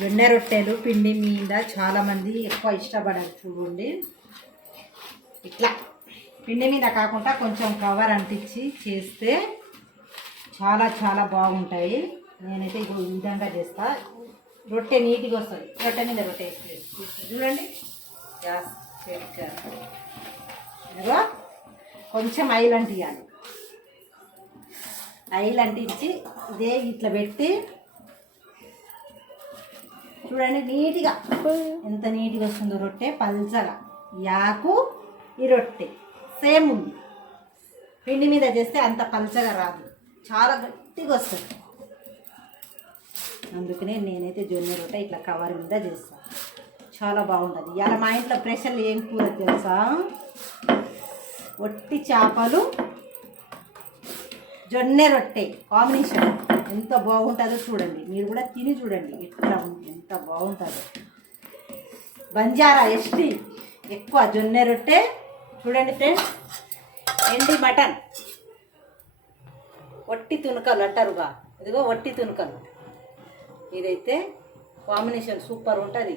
వెన్న రొట్టెలు పిండి మీద చాలామంది ఎక్కువ ఇష్టపడారు చూడండి ఇట్లా. పిండి మీద కాకుండా కొంచెం కవర్ అంటించి చేస్తే చాలా చాలా బాగుంటాయి. నేనైతే ఇప్పుడు ఈ విధంగా చేస్తా. రొట్టె నీట్గా వస్తుంది. రొట్టె మీద రొట్టె చూడండి. గ్యాస్ పెట్టారు. ఇదిగో కొంచెం ఆయిల్ అంటియాలి. ఆయిల్ అంటించి ఇదే ఇట్లా పెట్టి చూడండి నీట్గా. ఎంత నీట్గా వస్తుందో రొట్టె పల్చగా. యాకు ఈ రొట్టె. సేమ్ ఉంది. పిండి మీద చేస్తే అంత పల్చగా రాదు. చాలా గట్టిగా వస్తుంది. అందుకనే నేనైతే జొన్న రొట్టె ఇట్లా కవర్ మీద చేస్తాను చాలా బాగుంటుంది. ఇలా మా ఇంట్లో ప్రెషర్లు ఏం కూర తెలుసా? ఒట్టి చేపలు జొన్న రొట్టె కాంబినేషన్ ఎంత బాగుంటుందో చూడండి. మీరు కూడా తిని చూడండి. ఎట్లా ఎంత బాగుంటుందో. బంజారా ఎస్టీ. ఎక్కువ జొన్న రొట్టె. చూడండి ఫ్రెండ్స్. ఎండి మటన్? వట్టి తునకలు అంటారుగా. ఇదిగో వట్టి తునకలు. ఇదైతే కాంబినేషన్ సూపర్ ఉంటుంది.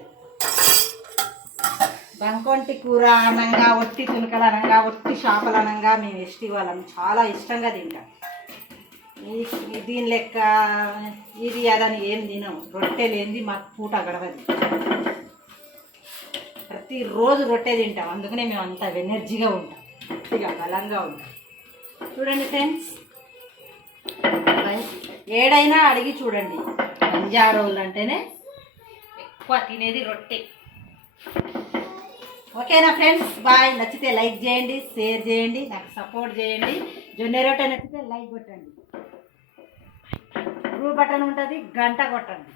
బంకొంటి కూర అనంగా ఒట్టి తునకలు అనంగా ఒట్టి చేపలు అనంగా మేము ఎస్టీ వాళ్ళం. చాలా ఇష్టంగా తింటాం. దీని లెక్క ఇది అదని ఏం తినం రొట్టె లేనిది మాకు పూట గడవది. ప్రతిరోజు రొట్టె తింటాం. అందుకనే మేము అంత ఎనర్జీగా ఉంటాం. ఇక బలంగా ఉంటాం. చూడండి ఫ్రెండ్స్. ఏడైనా అడిగి చూడండి. బంజారోళ్ళు అంటేనే ఎక్కువ తినేది రొట్టె. ఓకేనా ఫ్రెండ్స్? బాయ్. నచ్చితే లైక్ చేయండి షేర్ చేయండి నాకు సపోర్ట్ చేయండి. జొన్న రొట్టె నచ్చితే లైక్ కొట్టండి. బ్లూ బటన్ ఉంటుంది గంట కొట్టండి.